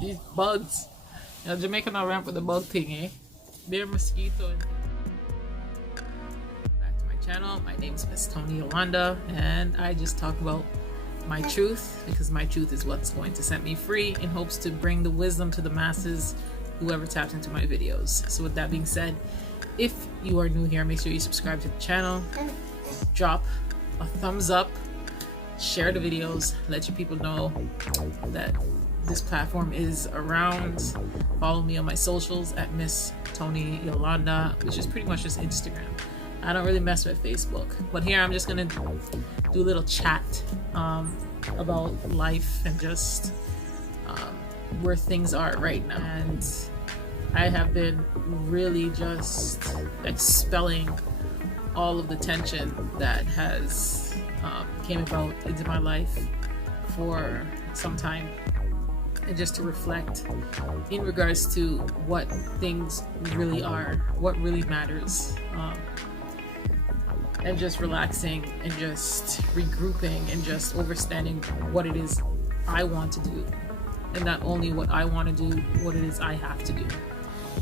these bugs. You know, Jamaica not ramp with the bug thing, eh? They're mosquito. Back to my channel. My name is Miss 𝕡𝕦𝕣𝕡𝕠𝕤, and I just talk about my truth because my truth is what's going to set me free, in hopes to bring the wisdom to the masses, whoever taps into my videos. So with that being said, if you are new here, make sure you subscribe to the channel, drop a thumbs up, share the videos, let your people know that this platform is around. Follow me on my socials at Miss 𝕡𝕦𝕣𝕡𝕠𝕤, which is pretty much just Instagram. I don't really mess with Facebook, but here I'm just gonna do a little chat about life and just where things are right now. And I have been really just expelling all of the tension that has came about into my life for some time, and just to reflect in regards to what things really are, what really matters, and just relaxing and just regrouping and just understanding what it is I want to do, and not only what I want to do, what it is I have to do,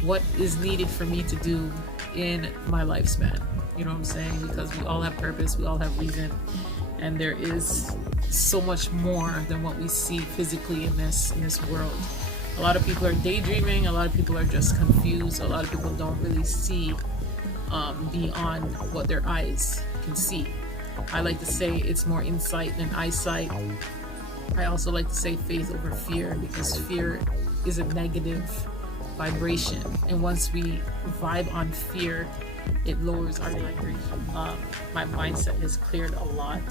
what is needed for me to do in my lifespan. You know what I'm saying? Because we all have purpose, we all have reason, and there is so much more than what we see physically in this world. A lot of people are daydreaming, a lot of people are just confused, a lot of people don't really see beyond what their eyes can see. I like to say it's more insight than eyesight. I also like to say faith over fear, because fear is a negative vibration, and once we vibe on fear, it lowers our vibration. My mindset has cleared a lot.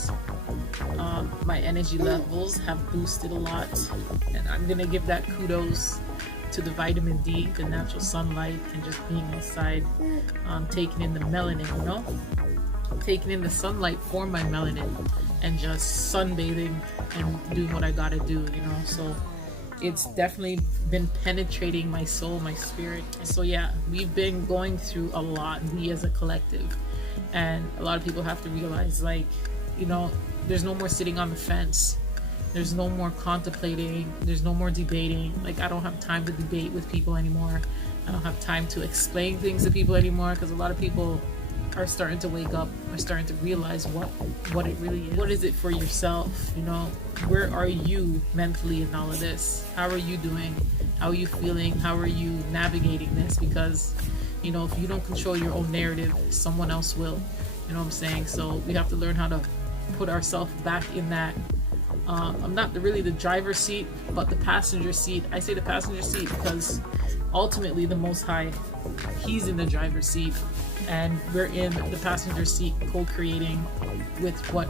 My energy levels have boosted a lot, and I'm gonna give that kudos to the vitamin D, the natural sunlight, and just being outside, taking in the melanin, you know, taking in the sunlight for my melanin, and just sunbathing and doing what I gotta do, you know. So it's definitely been penetrating my soul, my spirit. So yeah, we've been going through a lot, we as a collective, and a lot of people have to realize, like, you know, there's no more sitting on the fence, there's no more contemplating, there's no more debating. Like, I don't have time to debate with people anymore. I don't have time to explain things to people anymore, because a lot of people are starting to wake up, are starting to realize what it really is. What is it for yourself? You know, where are you mentally in all of this? How are you doing? How are you feeling? How are you navigating this? Because, you know, if you don't control your own narrative, someone else will. You know what I'm saying? So we have to learn how to put ourselves back in that. I'm not really the driver's seat, but the passenger seat. I say the passenger seat because ultimately the Most High, He's in the driver's seat, and we're in the passenger seat, co-creating with what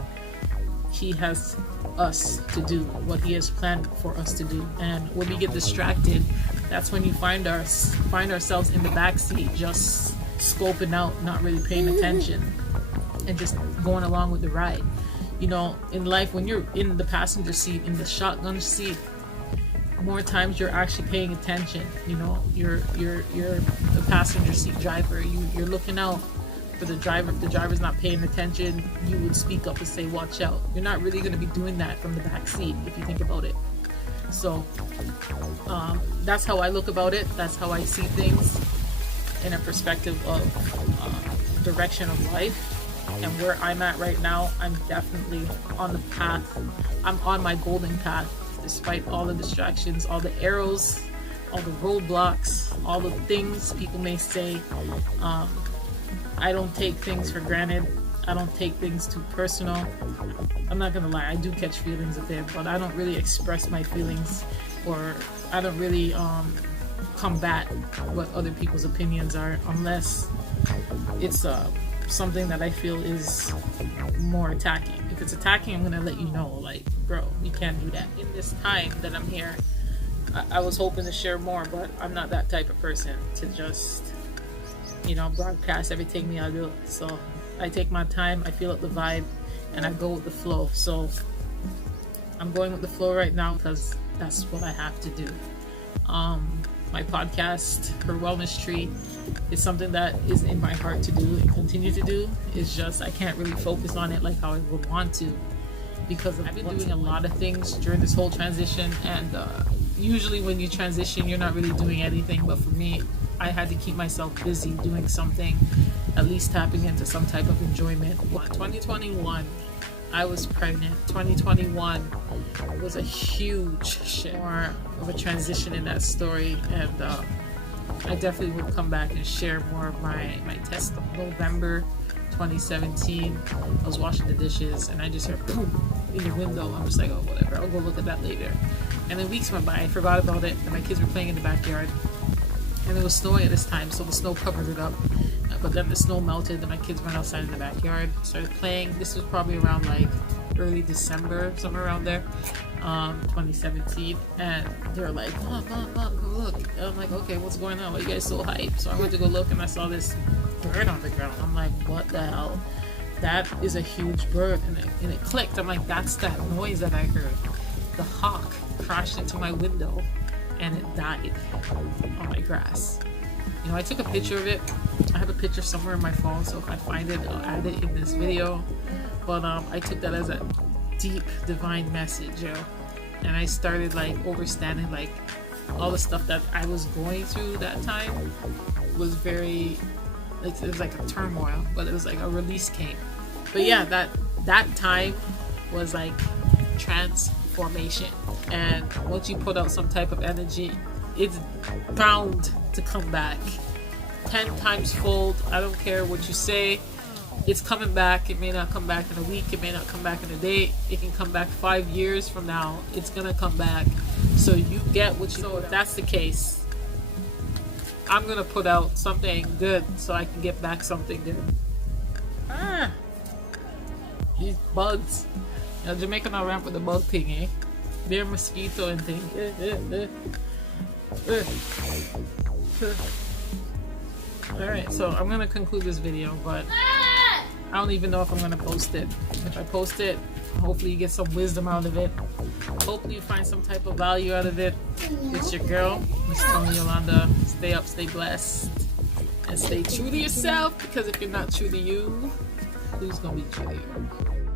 He has us to do, what He has planned for us to do. And when we get distracted, that's when you find ourselves in the back seat, just scoping out, not really paying attention, and just going along with the ride. You know, in life, when you're in the passenger seat, in the shotgun seat, more times you're actually paying attention. You know, you're the passenger seat driver. You're looking out for the driver. If the driver's not paying attention, you would speak up and say, watch out. You're not really going to be doing that from the back seat, if you think about it. So that's how I look about it. That's how I see things, in a perspective of direction of life. And where I'm at right now, I'm definitely on the path. I'm on my golden path, despite all the distractions, all the arrows, all the roadblocks, all the things people may say. I don't take things for granted. I don't take things too personal. I'm not gonna lie, I do catch feelings a bit, but I don't really express my feelings, or I don't really combat what other people's opinions are, unless it's something that I feel is more attacking. If it's attacking, I'm gonna let you know, like, bro, you can't do that. In this time that I'm here, I was hoping to share more, but I'm not that type of person to just, you know, broadcast everything me I do. So I take my time, I feel out the vibe, and I go with the flow. So I'm going with the flow right now because that's what I have to do. My podcast, Her Wellness Tree, is something that is in my heart to do and continue to do. It's just I can't really focus on it like how I would want to, because I've been doing a lot of things during this whole transition, and usually when you transition, you're not really doing anything, but for me, I had to keep myself busy doing something, at least tapping into some type of enjoyment. 2021, I was pregnant. 2021 was a huge shift, more of a transition in that story, and I definitely will come back and share more of my testimony. November 2017, I was washing the dishes and I just heard boom in the window. I'm just like, oh, whatever, I'll go look at that later. And then weeks went by, I forgot about it, and my kids were playing in the backyard. And it was snowing at this time, so the snow covered it up. But then the snow melted and my kids went outside in the backyard, started playing. This was probably around like early December, somewhere around there, 2017. And they were like, Mom, go look. And I'm like, okay, what's going on? Why are you guys so hyped? So I went to go look and I saw this bird on the ground. I'm like, what the hell? That is a huge bird. And it clicked. I'm like, that's that noise that I heard. The hawk crashed into my window and it died on my grass. You know, I took a picture of it. I have a picture somewhere in my phone, so if I find it, I'll add it in this video. But I took that as a deep divine message, yo. And I started like understanding like all the stuff that I was going through that time was very, like, it was like a turmoil, but it was like a release came. But yeah, that time was like transformation. And once you put out some type of energy, it's bound to come back 10 times fold. I don't care what you say, it's coming back. It may not come back in a week, it may not come back in a day, it can come back 5 years from now. It's gonna come back. So you get what you. So if that's the case, I'm gonna put out something good so I can get back something good. These bugs. You know, Jamaica not ramp with the bug thing, eh? They're mosquito and thing. Alright, so I'm gonna conclude this video, but I don't even know if I'm gonna post it. If I post it, hopefully you get some wisdom out of it. Hopefully you find some type of value out of it. It's your girl, Miss 𝕡𝕦𝕣𝕡𝕠𝕤. Stay up, stay blessed, and stay true to yourself, because if you're not true to you, who's gonna be true to you?